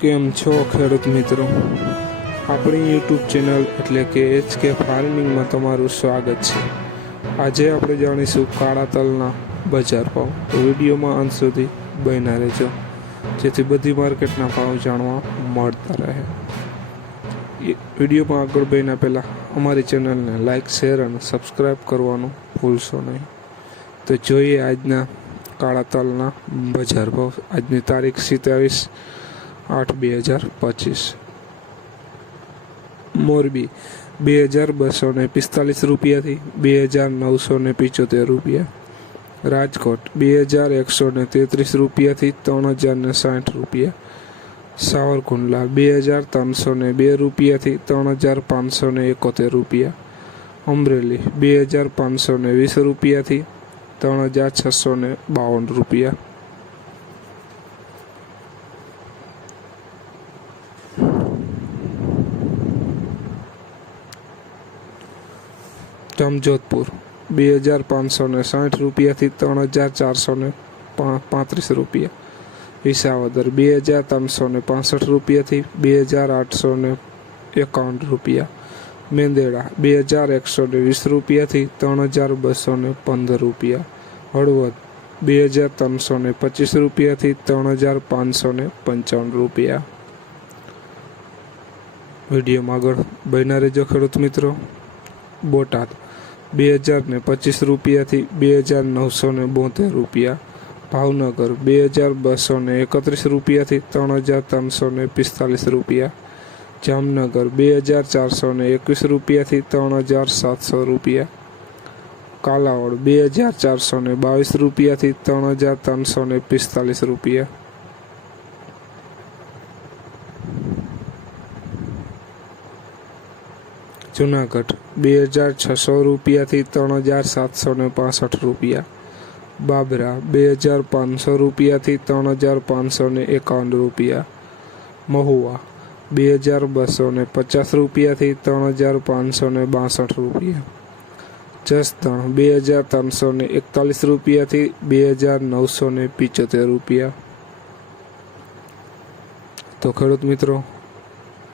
કેમ છો ખેડૂત મિત્રો? આપણી યુટ્યુબ ચેનલ એટલે કે એચ કે ફાર્મિંગમાં તમારું સ્વાગત છે. આજે આપણે જાણીશું કાળા તલના બજાર ભાવ. તો વિડીયોમાં અંત સુધી બન્યા રહેજો. જેથી બધી માર્કેટના ભાવ જાણવા મળતા રહે. વિડીયોમાં આગળ બન્યા પહેલાં અમારી ચેનલને લાઇક શેર અને સબસ્ક્રાઈબ કરવાનું ભૂલશો નહીં. તો જોઈએ આજના કાળા તલના બજાર ભાવ. આજની તારીખ સિત્તાવીસ આઠ, બે હજાર પચીસ. મોરબી, બે હજાર બસો ને પિસ્તાલીસ રૂપિયાથી બે હજાર નવસો ને પિચોતેર રૂપિયા. રાજકોટ, બે હજાર એકસો ને તેત્રીસ રૂપિયાથી ત્રણ હજાર ને સાઠ રૂપિયા. સાવરકુંડલા, બે હજાર ત્રણસો ને બે રૂપિયાથી ત્રણ હજાર પાંચસો ને એકોતેર રૂપિયા. અમરેલી, બે હજાર પાંચસો ને વીસ રૂપિયાથી ત્રણ હજાર છસો ને બાવન રૂપિયા. જમજોધપુર, બે હજાર પાંચસો ને સાઠ રૂપિયાથી ત્રણ હજાર ચારસો ને પાંત્રીસ રૂપિયા. વિસાવદર, બે હજાર ત્રણસો ને પાસઠ રૂપિયાથી બે હજાર આઠસો ને એકાવન રૂપિયા. મેંદેડા, બે હજાર એકસો ને વીસ રૂપિયાથી ત્રણ હજાર બસો ને પંદર રૂપિયા. હળવદ, બે હજાર ત્રણસો ને પચીસ રૂપિયાથી ત્રણ હજાર પાંચસો ને પંચાવન રૂપિયા. વિડીયોમાં આગળ બન્યા રહેજો ખેડૂત મિત્રો. બોટાદ. બે હજાર ને પચીસ રૂપિયાથી બે હજાર નવસો ને બોતેર રૂપિયા. ભાવનગર, બે હજાર બસો ને એકત્રીસ રૂપિયાથી ત્રણ હજાર ત્રણસો ને પિસ્તાલીસ રૂપિયા. જામનગર, બે હજાર ચારસો ને એકવીસ રૂપિયાથી ત્રણ હજાર સાતસો રૂપિયા. કાલાવડ, બે હજાર ચારસો ને બાવીસ રૂપિયાથી ત્રણ હજાર ત્રણસો ને પિસ્તાલીસ રૂપિયા. જુનાગઢ, બે હજાર છસો રૂપિયાથી ત્રણ હજાર સાતસો ને પાસઠ રૂપિયા. બાબરા, બે હજાર પાંચસો રૂપિયાથી ત્રણ હજાર પાંચસો ને એકાવન રૂપિયા. મહુવા, બે હજાર બસો ને પચાસ રૂપિયાથી ત્રણ હજાર પાંચસો ને બાસઠ રૂપિયા. જસદણ, બે હજાર ત્રણસો ને એકતાલીસ રૂપિયાથી બે હજાર નવસો ને પિચોતેર રૂપિયા. તો ખેડૂત મિત્રો